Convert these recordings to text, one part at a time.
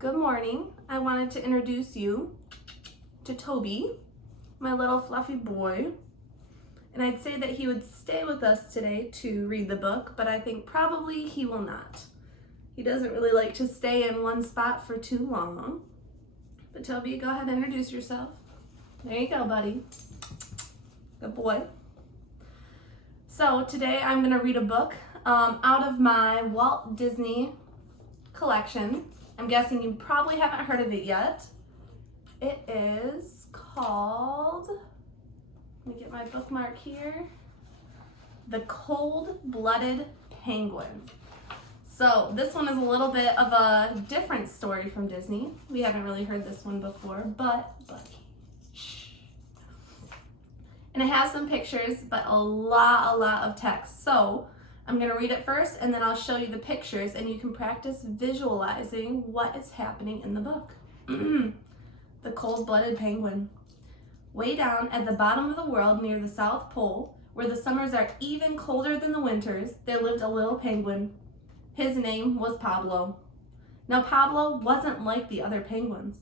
Good morning. I wanted to introduce you to Toby, my little fluffy boy. And I'd say that he would stay with us today to read the book, but I think probably he will not. He doesn't really like to stay in one spot for too long. But Toby, go ahead and introduce yourself. There you go, buddy. Good boy. So today I'm going to read a book out of my Walt Disney collection. I'm guessing you probably haven't heard of it yet. It is called, let me get my bookmark here, The Cold-Blooded Penguin. So this one is a little bit of a different story from Disney. We haven't really heard this one before, but shh. And it has some pictures, but a lot of text. So I'm going to read it first, and then I'll show you the pictures, and you can practice visualizing what is happening in the book. The Cold-Blooded Penguin. Way down at the bottom of the world near the South Pole, where the summers are even colder than the winters, there lived a little penguin. His name was Pablo. Now Pablo wasn't like the other penguins.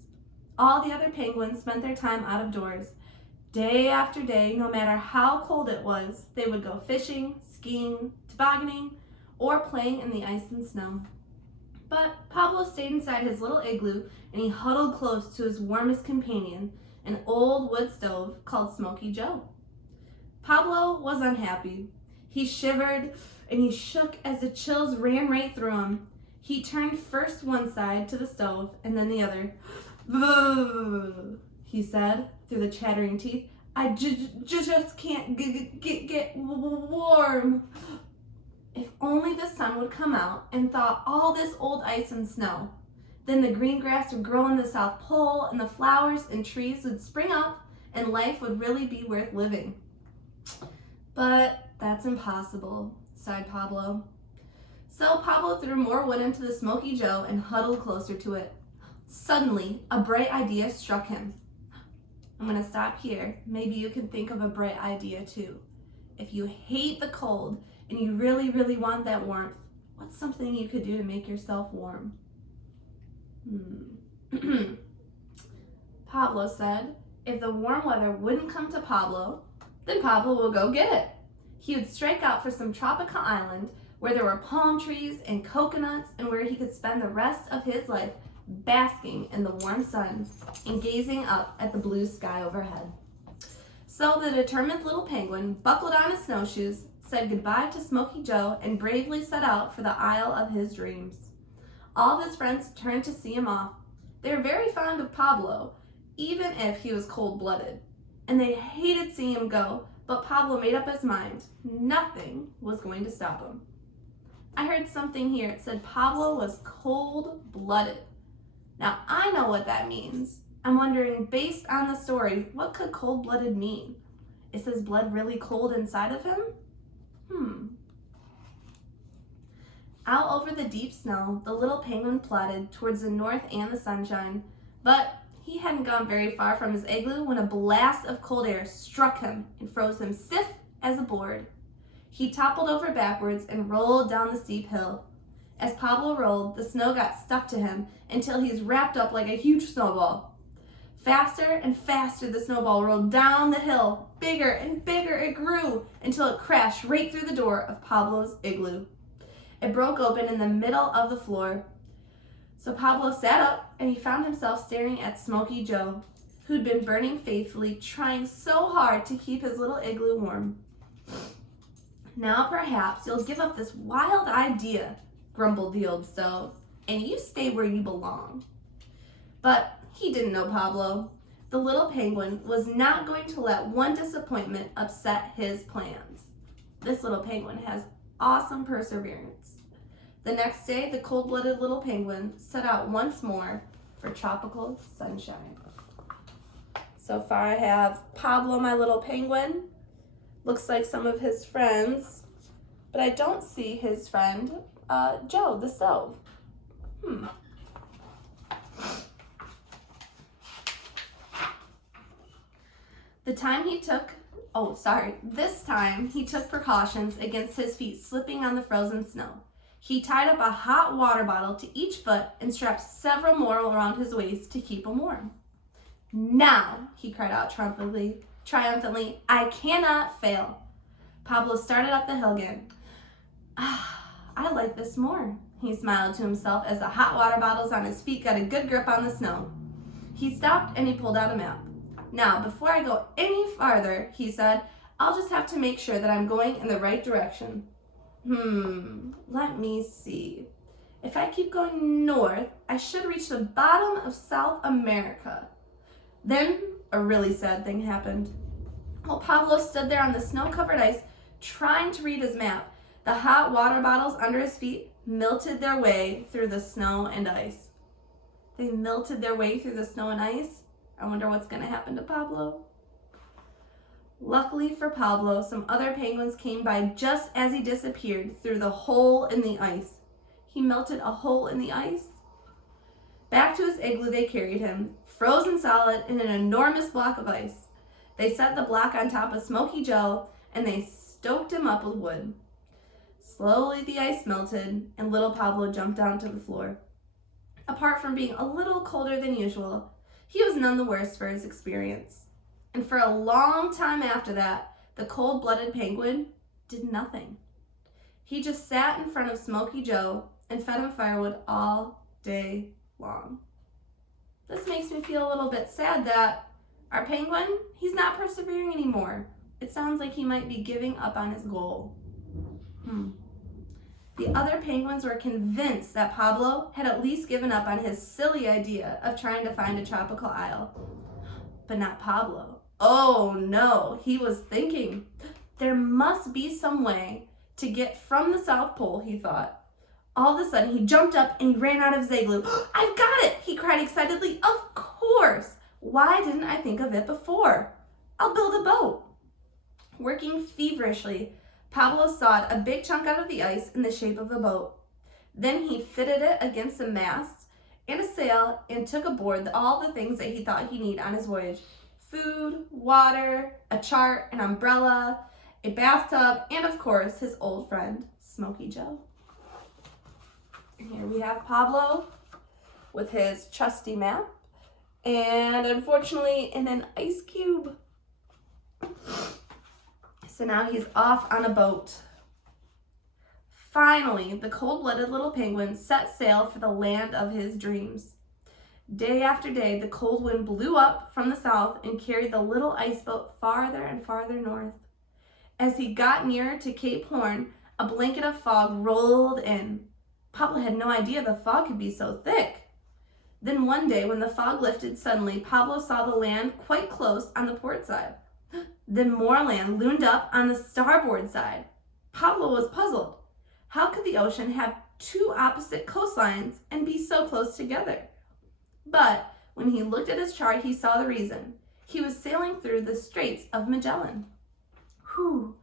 All the other penguins spent their time out of doors. Day after day, no matter how cold it was, they would go fishing, skiing, tobogganing, or playing in the ice and snow. But Pablo stayed inside his little igloo, and he huddled close to his warmest companion, an old wood stove called Smoky Joe. Pablo was unhappy. He shivered and he shook as the chills ran right through him. He turned first one side to the stove and then the other. "Boo," he said through the chattering teeth. "I just can't get warm." If only the sun would come out and thaw all this old ice and snow. Then the green grass would grow in the South Pole, and the flowers and trees would spring up, and life would really be worth living. But that's impossible, sighed Pablo. So Pablo threw more wood into the Smoky Joe and huddled closer to it. Suddenly, a bright idea struck him. I'm going to stop here. Maybe you can think of a bright idea too. If you hate the cold and you really want that warmth, what's something you could do to make yourself warm? Pablo said if the warm weather wouldn't come to Pablo, then Pablo will go get it. He would strike out for some tropical island where there were palm trees and coconuts and where he could spend the rest of his life basking in the warm sun and gazing up at the blue sky overhead. So the determined little penguin buckled on his snowshoes, said goodbye to Smoky Joe, and bravely set out for the isle of his dreams. All of his friends turned to see him off. They were very fond of Pablo, even if he was cold-blooded, and they hated seeing him go, but Pablo made up his mind. Nothing was going to stop him. I heard something here. It said Pablo was cold-blooded. Now, I know what that means. I'm wondering, based on the story, what could cold-blooded mean? Is his blood really cold inside of him? Out over the deep snow, the little penguin plodded towards the north and the sunshine. But he hadn't gone very far from his igloo when a blast of cold air struck him and froze him stiff as a board. He toppled over backwards and rolled down the steep hill. As Pablo rolled, the snow got stuck to him until he's wrapped up like a huge snowball. Faster and faster the snowball rolled down the hill. Bigger and bigger it grew until it crashed right through the door of Pablo's igloo. It broke open in the middle of the floor. So Pablo sat up and he found himself staring at Smoky Joe, who'd been burning faithfully, trying so hard to keep his little igloo warm. "Now perhaps you'll give up this wild idea," grumbled the old stove, "and you stay where you belong." But he didn't know Pablo. The little penguin was not going to let one disappointment upset his plans. This little penguin has awesome perseverance. The next day, the cold-blooded little penguin set out once more for tropical sunshine. So far I have Pablo, my little penguin. Looks like some of his friends, but I don't see his friend, Joe, the stove. This time he took precautions against his feet slipping on the frozen snow. He tied up a hot water bottle to each foot and strapped several more around his waist to keep him warm. "Now," he cried out triumphantly, "I cannot fail." Pablo started up the hill again. "I like this more," he smiled to himself as the hot water bottles on his feet got a good grip on the snow. He stopped and he pulled out a map. "Now, before I go any farther," he said, "I'll just have to make sure that I'm going in the right direction. Let me see. If I keep going north, I should reach the bottom of South America." Then a really sad thing happened. While Pablo stood there on the snow-covered ice trying to read his map, the hot water bottles under his feet melted their way through the snow and ice. They melted their way through the snow and ice? I wonder what's going to happen to Pablo. Luckily for Pablo, some other penguins came by just as he disappeared through the hole in the ice. He melted a hole in the ice? Back to his igloo they carried him, frozen solid in an enormous block of ice. They set the block on top of Smoky Joe, and they stoked him up with wood. Slowly the ice melted, and little Pablo jumped down to the floor. Apart from being a little colder than usual, he was none the worse for his experience. And for a long time after that, the cold-blooded penguin did nothing. He just sat in front of Smoky Joe and fed him firewood all day long. This makes me feel a little bit sad that our penguin, he's not persevering anymore. It sounds like he might be giving up on his goal. The other penguins were convinced that Pablo had at least given up on his silly idea of trying to find a tropical isle. But not Pablo. Oh no, he was thinking, there must be some way to get from the South Pole, he thought. All of a sudden, he jumped up and he ran out of his igloo. "I've got it!" he cried excitedly. "Of course! Why didn't I think of it before? I'll build a boat." Working feverishly, Pablo sawed a big chunk out of the ice in the shape of a boat. Then he fitted it against a mast and a sail and took aboard all the things that he thought he'd need on his voyage. Food, water, a chart, an umbrella, a bathtub, and of course, his old friend, Smoky Joe. Here we have Pablo with his trusty map, and unfortunately in an ice cube. So now he's off on a boat. Finally, the cold-blooded little penguin set sail for the land of his dreams. Day after day, the cold wind blew up from the south and carried the little ice boat farther and farther north. As he got nearer to Cape Horn, a blanket of fog rolled in. Pablo had no idea the fog could be so thick. Then one day, when the fog lifted suddenly, Pablo saw the land quite close on the port side. Then more land loomed up on the starboard side. Pablo was puzzled. How could the ocean have two opposite coastlines and be so close together? But when he looked at his chart, he saw the reason. He was sailing through the Straits of Magellan. Whew!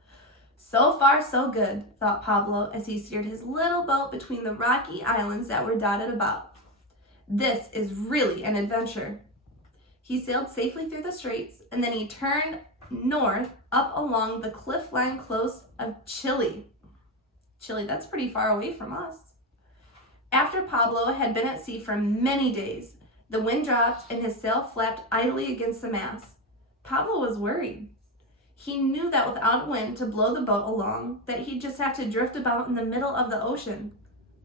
So far, so good, thought Pablo as he steered his little boat between the rocky islands that were dotted about. This is really an adventure. He sailed safely through the straits, and then he turned north up along the cliff line close of Chile. Chile, that's pretty far away from us. After Pablo had been at sea for many days, the wind dropped and his sail flapped idly against the mast. Pablo was worried. He knew that without wind to blow the boat along, that he'd just have to drift about in the middle of the ocean,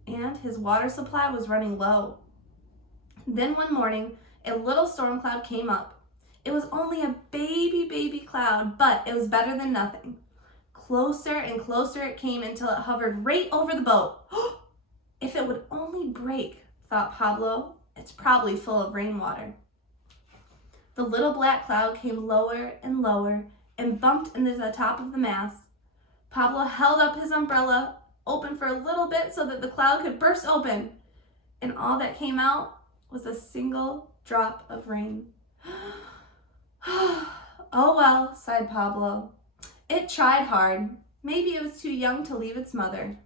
and his water supply was running low. Then one morning, a little storm cloud came up. It was only a baby cloud, but it was better than nothing. Closer and closer it came until it hovered right over the boat. If it would only break, thought Pablo. It's probably full of rainwater. The little black cloud came lower and lower and bumped into the top of the mast. Pablo held up his umbrella open for a little bit so that the cloud could burst open, and all that came out was a single drop of rain. Oh well, sighed Pablo. It tried hard. Maybe it was too young to leave its mother.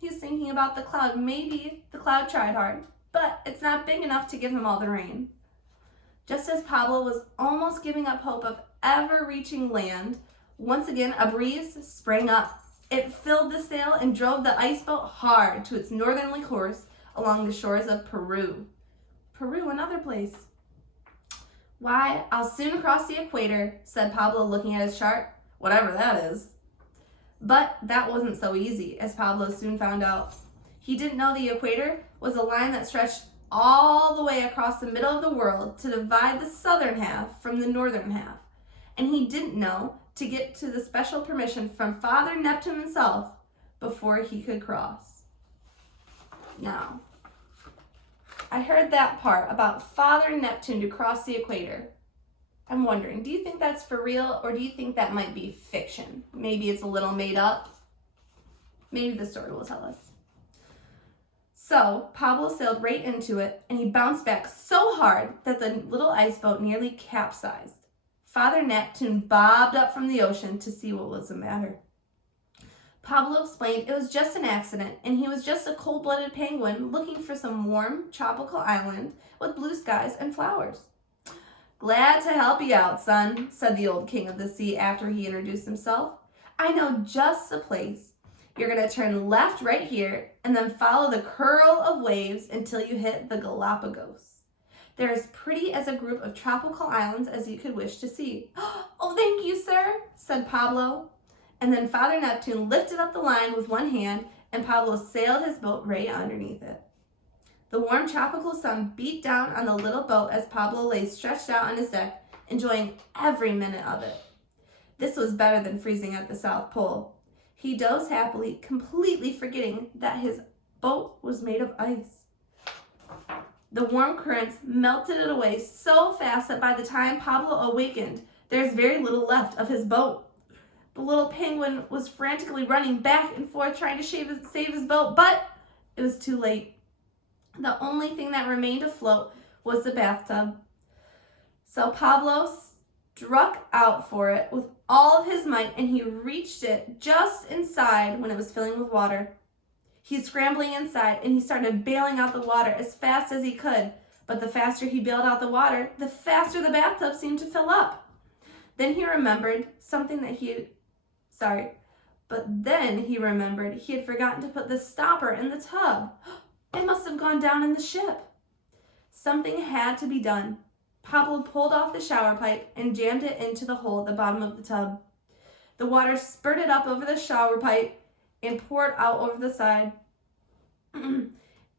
He's thinking about the cloud. Maybe the cloud tried hard, but it's not big enough to give him all the rain. Just as Pablo was almost giving up hope of ever reaching land, once again a breeze sprang up. It filled the sail and drove the ice boat hard to its northerly course along the shores of Peru. Peru, another place. Why, I'll soon cross the equator, said Pablo, looking at his chart. Whatever that is. But that wasn't so easy, as Pablo soon found out. He didn't know the equator was a line that stretched all the way across the middle of the world to divide the southern half from the northern half. And he didn't know to get to the special permission from Father Neptune himself before he could cross. Now, I heard that part about Father Neptune to cross the equator. I'm wondering, do you think that's for real, or do you think that might be fiction? Maybe it's a little made up. Maybe the story will tell us. So Pablo sailed right into it, and he bounced back so hard that the little ice boat nearly capsized. Father Neptune bobbed up from the ocean to see what was the matter. Pablo explained it was just an accident, and he was just a cold-blooded penguin looking for some warm tropical island with blue skies and flowers. Glad to help you out, son, said the old king of the sea after he introduced himself. I know just the place. You're going to turn left right here and then follow the curl of waves until you hit the Galapagos. They're as pretty as a group of tropical islands as you could wish to see. Oh, thank you, sir, said Pablo. And then Father Neptune lifted up the line with one hand, and Pablo sailed his boat right underneath it. The warm tropical sun beat down on the little boat as Pablo lay stretched out on his deck, enjoying every minute of it. This was better than freezing at the South Pole. He dozed happily, completely forgetting that his boat was made of ice. The warm currents melted it away so fast that by the time Pablo awakened, there's very little left of his boat. The little penguin was frantically running back and forth trying to save his boat, but it was too late. The only thing that remained afloat was the bathtub. So Pablo struck out for it with all of his might, and he reached it just inside when it was filling with water. He's scrambling inside, and he started bailing out the water as fast as he could. But the faster he bailed out the water, the faster the bathtub seemed to fill up. Then he remembered something that he had forgotten to put the stopper in the tub. It must have gone down in the ship. Something had to be done. Pablo pulled off the shower pipe and jammed it into the hole at the bottom of the tub. The water spurted up over the shower pipe and poured out over the side.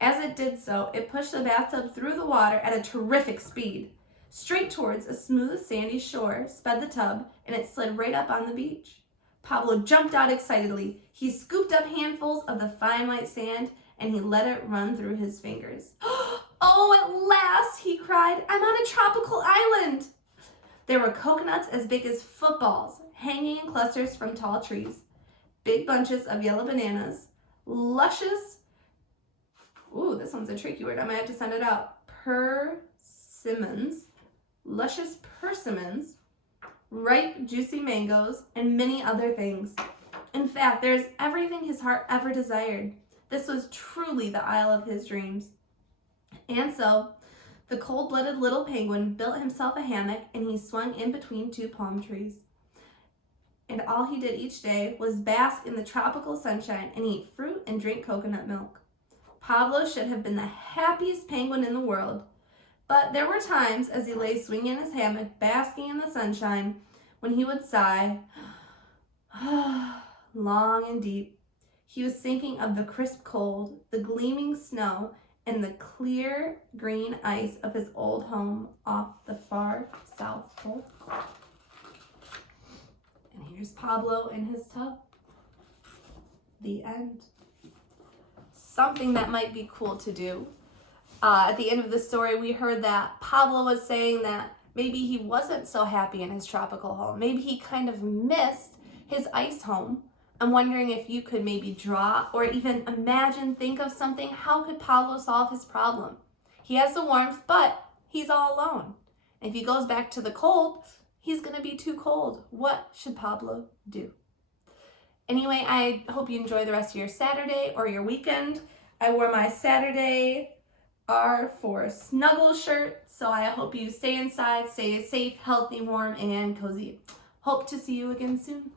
As it did so, it pushed the bathtub through the water at a terrific speed. Straight towards a smooth, sandy shore sped the tub, and it slid right up on the beach. Pablo jumped out excitedly. He scooped up handfuls of the fine white sand, and he let it run through his fingers. Oh, at last, he cried. I'm on a tropical island. There were coconuts as big as footballs hanging in clusters from tall trees, big bunches of yellow bananas, luscious, this one's a tricky word, I might have to send it out, luscious persimmons, ripe, juicy mangoes, and many other things. In fact, there's everything his heart ever desired. This was truly the isle of his dreams. And so, the cold-blooded little penguin built himself a hammock, and he swung in between two palm trees. And all he did each day was bask in the tropical sunshine and eat fruit and drink coconut milk. Pablo should have been the happiest penguin in the world. But there were times as he lay swinging in his hammock, basking in the sunshine, when he would sigh, long and deep. He was thinking of the crisp cold, the gleaming snow, and the clear green ice of his old home off the far South Pole. And here's Pablo in his tub. The end. Something that might be cool to do. At the end of the story, we heard that Pablo was saying that maybe he wasn't so happy in his tropical home. Maybe he kind of missed his ice home. I'm wondering if you could maybe draw or even imagine, think of something. How could Pablo solve his problem? He has the warmth, but he's all alone. If he goes back to the cold, he's going to be too cold. What should Pablo do? Anyway, I hope you enjoy the rest of your Saturday or your weekend. I wore my Saturday R for Snuggle shirt, so I hope you stay inside, stay safe, healthy, warm, and cozy. Hope to see you again soon.